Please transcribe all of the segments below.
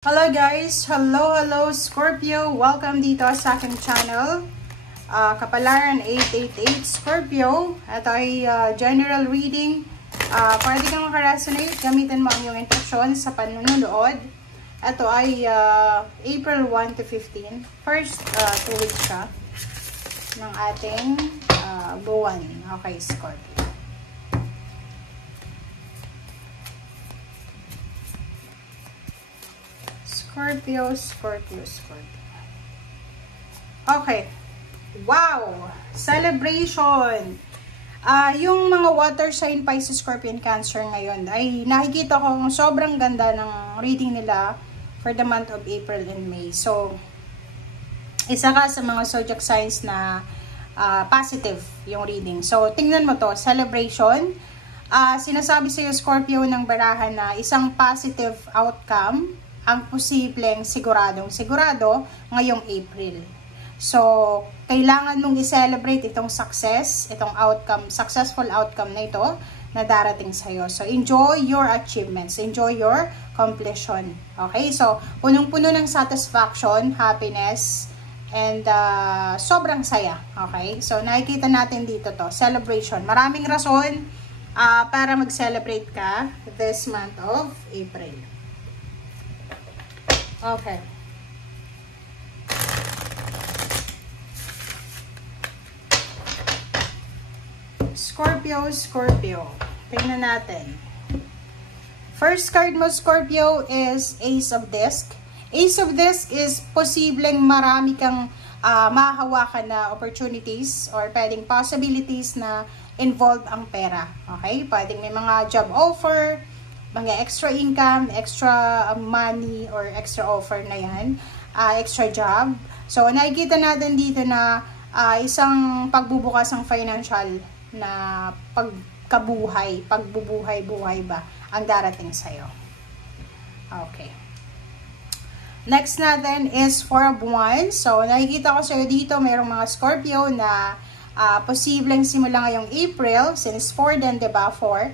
Hello guys! Hello Scorpio! Welcome dito sa aking channel. Kapalaran 888 Scorpio. Ito ay general reading. Pwede kang makaresonate. Gamitin mo ang iyong intuition sa panunood. Ito ay April 1 to 15. First 2 weeks siya ng ating buwan. Okay, Scorpio. Scorpio. Okay. Wow! Celebration! Yung mga water sign, Pisces, Scorpion, Cancer ngayon, ay nakikita ko sobrang ganda ng reading nila for the month of April and May. So, isa ka sa mga zodiac signs na positive yung reading. So, tingnan mo to, celebration. Sinasabi sa'yo, Scorpio, ng barahan na isang positive outcome ang posibleng sigurado ngayong April. So, kailangan mong i-celebrate itong success, itong outcome, successful outcome na ito na darating sa'yo. So, enjoy your achievements, enjoy your completion. Okay? So, punong-puno ng satisfaction, happiness, and sobrang saya. Okay? So, nakikita natin dito to, celebration. Maraming rason para mag-celebrate ka this month of April. Okay. Scorpio. Tingnan natin. First card mo, Scorpio, is Ace of Disc. Ace of Disc is posibleng marami kang mahahawakan na opportunities or pwedeng possibilities na involve ang pera. Okay? Pwedeng may mga job offer, mga extra income, extra money, or extra offer na yan, extra job. So, nakikita natin dito na isang pagbubukas ng financial na pagbubuhay ba ang darating sa'yo. Okay. Next natin is Four of Wands. So, nakikita ko sa'yo dito, mayroong mga Scorpio na posibleng simula ngayong April, since 4 din, diba? 4.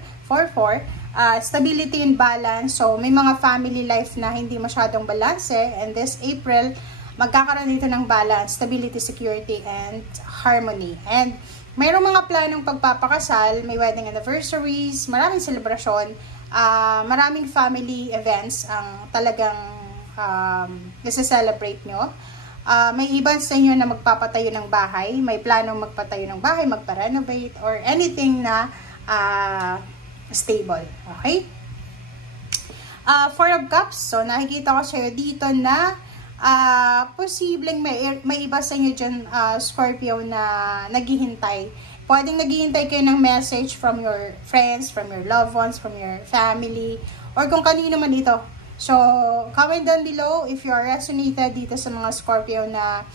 Stability and balance. So, may mga family life na hindi masyadong balance. And this April, magkakaroon dito ng balance, stability, security, and harmony. And mayroong mga planong pagpapakasal, may wedding anniversaries, maraming celebration, maraming family events ang talagang nasa-celebrate nyo. May iba sa inyo na magpapatayo ng bahay, may planong magpatayo ng bahay, magpa-renovate, or anything na stable. Okay? Four of Cups. So, nakikita ko sa'yo dito na posibleng may iba sa inyo dyan, Scorpio, na naghihintay. Pwedeng naghihintay kayo ng message from your friends, from your loved ones, from your family, or kung kanino man ito. So, comment down below if you are resonated dito sa mga Scorpio na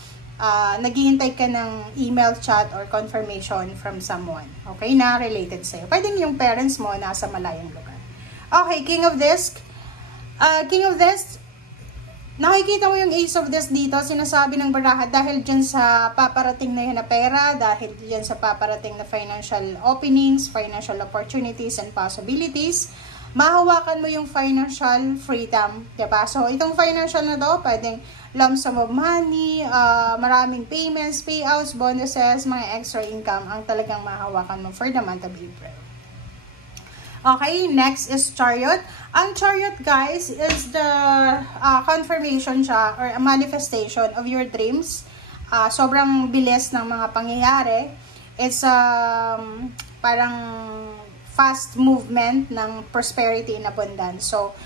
naghihintay ka ng email, chat, or confirmation from someone. Okay? Na related sa'yo. Pwedeng yung parents mo nasa malayong lugar. Okay, King of Disc. Nakikita mo yung Ace of Disc dito. Sinasabi ng baraha dahil dyan sa paparating na yun na pera, dahil dyan sa paparating na financial openings, financial opportunities, and possibilities, mahawakan mo yung financial freedom. Diba? So, itong financial na to, pwedeng lump sum of money, maraming payments, payouts, bonuses, mga extra income ang talagang mahawakan mo for the month of April. Okay, next is Chariot. Ang Chariot, guys, is the confirmation siya or a manifestation of your dreams. Sobrang bilis ng mga pangyayari. It's parang fast movement ng prosperity and abundance. So,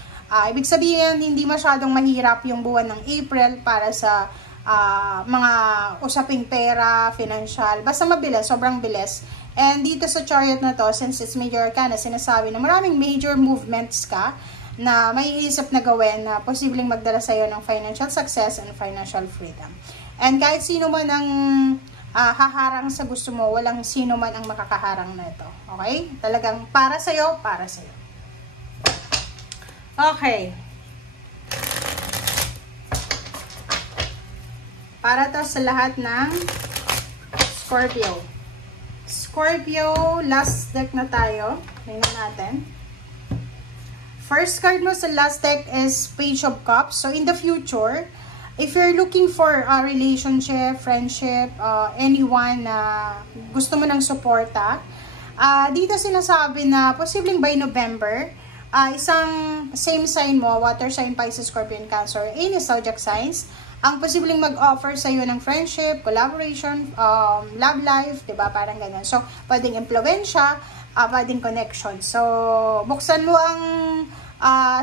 ibig sabihin, hindi masyadong mahirap yung buwan ng April para sa mga usaping pera, financial. Basta mabilis, sobrang bilis. And dito sa Chariot na to, since it's major arcana, sinasabi na maraming major movements ka na may iisip na gawin na posibleng magdala sa'yo ng financial success and financial freedom. And kahit sino man ang haharang sa gusto mo, walang sino man ang makakaharang na ito. Okay? Talagang para sa'yo, para sa'yo. Okay. Para to sa lahat ng Scorpio. Scorpio, last deck na tayo. Tingnan natin. First card mo sa last deck is Page of Cups. So, in the future, if you're looking for a relationship, friendship, anyone na gusto mo ng suporta, dito sinasabi na posibleng by November, isang same sign mo, water sign, Pisces, Scorpion, Cancer, any zodiac signs, ang posibleng mag-offer sa iyo ng friendship, collaboration, love life, 'di ba? Parang ganun. So, pwedeng impluwensya, pwedeng connection. So, buksan mo ang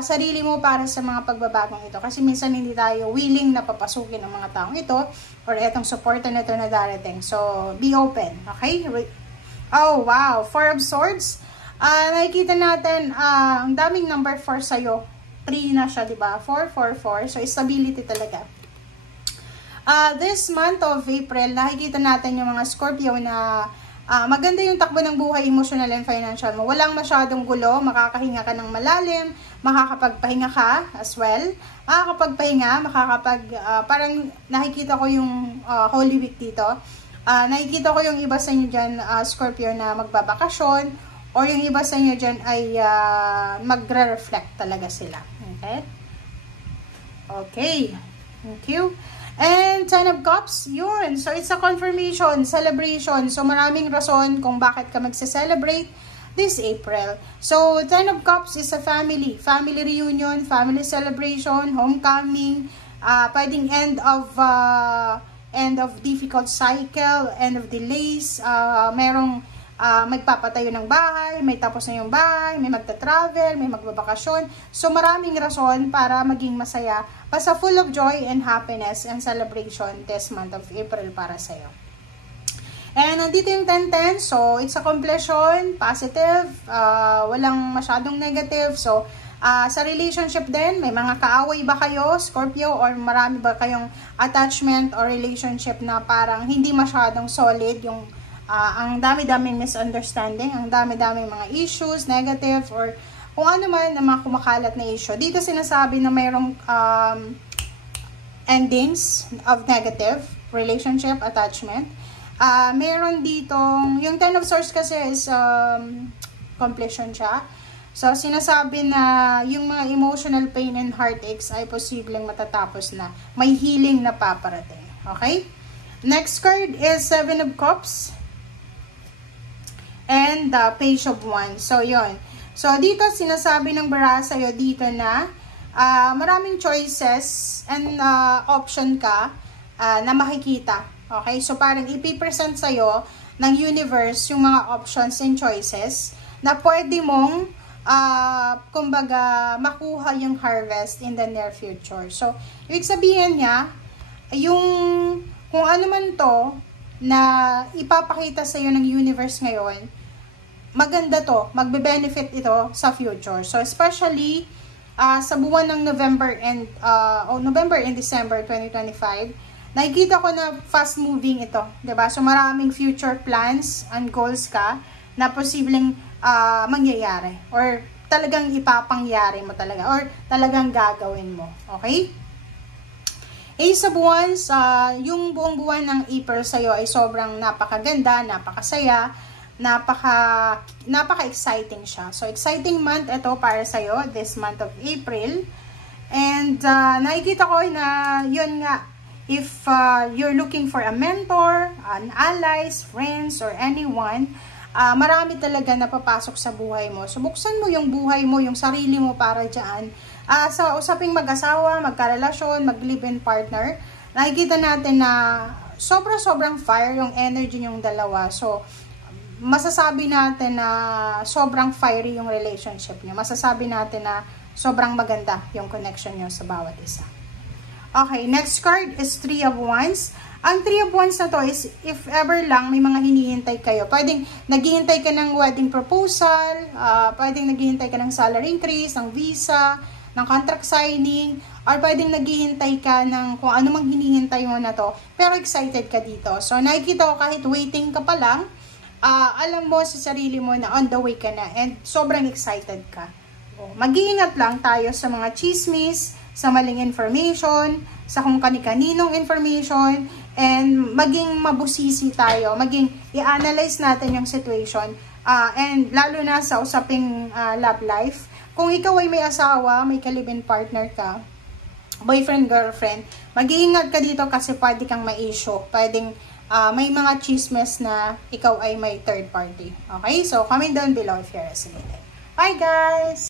sarili mo para sa mga pagbabagong ito. Kasi minsan hindi tayo willing na papasukin ng mga taong ito or etong suporta na ito na darating. So, be open. Okay? Oh, wow. 4 of Swords. Nakikita natin, ang daming number 4 sa'yo. 3 na siya, diba? 4, 4, 4. So, stability talaga. This month of April, nakikita natin yung mga Scorpio na maganda yung takbo ng buhay, emotional and financial mo. Walang masyadong gulo, makakahinga ka ng malalim, makakapagpahinga ka as well. Makakapagpahinga, parang nakikita ko yung Holy Week dito. Nakikita ko yung iba sa inyo dyan, Scorpio, na magbabakasyon, or yung iba sa inyo dyan ay magre-reflect talaga sila. Okay? Okay. Thank you. And 10 of Cups, yun. So, it's a confirmation, celebration. So, maraming rason kung bakit ka magse-celebrate this April. So, 10 of Cups is a family reunion, family celebration, homecoming, pwedeng end of difficult cycle, end of delays, merong magpapatayo ng bahay, may tapos na yung bahay, may magta-travel, may magbabakasyon. So, maraming rason para maging masaya. Basta full of joy and happiness and celebration this month of April para sa'yo. And nandito yung 10-10. So, it's a completion, positive, walang masyadong negative. So, sa relationship din, may mga kaaway ba kayo, Scorpio, or marami ba kayong attachment or relationship na parang hindi masyadong solid yung ang dami-daming misunderstanding, ang dami-daming mga issues, negative, or kung ano man na mga kumakalat na issue. Dito sinasabi na mayroong endings of negative relationship, attachment. Meron ditong, yung 10 of Swords kasi is completion siya. So, sinasabi na yung mga emotional pain and heartaches ay posibleng matatapos na. May healing na paparating. Okay? Next card is 7 of Cups. And the Page of Wands. So, yun. So, dito sinasabi ng baraha sa'yo dito na maraming choices and option ka na makikita. Okay? So, parang ipipresent sa'yo ng universe yung mga options and choices na pwede mong kumbaga makuha yung harvest in the near future. So, ibig sabihin niya, yung kung ano man to na ipapakita sa iyo ng universe ngayon, maganda to, magbe-benefit ito sa future. So, especially sa buwan ng November and December 2025, nakikita ko na fast moving ito, 'di ba? So, maraming future plans and goals ka na posibleng mangyayari or talagang ipapangyari mo talaga or talagang gagawin mo. Okay? Ace of Wands, yung buong buwan ng April sa'yo ay sobrang napakaganda, napakasaya, napaka-exciting siya. So, exciting month ito para sa'yo, this month of April. And, nakikita ko na, yun nga, if you're looking for a mentor, an allies, friends, or anyone, marami talaga napapasok sa buhay mo. So, buksan mo yung buhay mo, yung sarili mo para dyan. Sa usaping mag-asawa, magkarelasyon, mag-live-in partner, nakikita natin na sobrang fire yung energy yung dalawa. So, masasabi natin na sobrang fiery yung relationship nyo. Masasabi natin na sobrang maganda yung connection nyo sa bawat isa. Okay, next card is 3 of Wands. Ang 3 of Wands na to is if ever lang may mga hinihintay kayo. Pwedeng naghihintay ka ng wedding proposal, pwedeng naghihintay ka ng salary increase, ng visa, ng contract signing, or pwedeng naghihintay ka ng kung ano mang hinihintay mo na to, pero excited ka dito. So, nakikita ko kahit waiting ka pa lang, alam mo sa sarili mo na on the way ka na and sobrang excited ka. Mag-iingat lang tayo sa mga chismis, sa maling information, sa kung kani-kaninong information, and maging mabusisi tayo, maging i-analyze natin yung situation, and lalo na sa usaping love life, kung ikaw ay may asawa, may ka-live-in partner ka, boyfriend, girlfriend, mag-iingat ka dito kasi pwede kang ma-issue. Pwedeng may mga chismes na ikaw ay may third party. Okay? So, comment down below if you're resonated. Bye guys!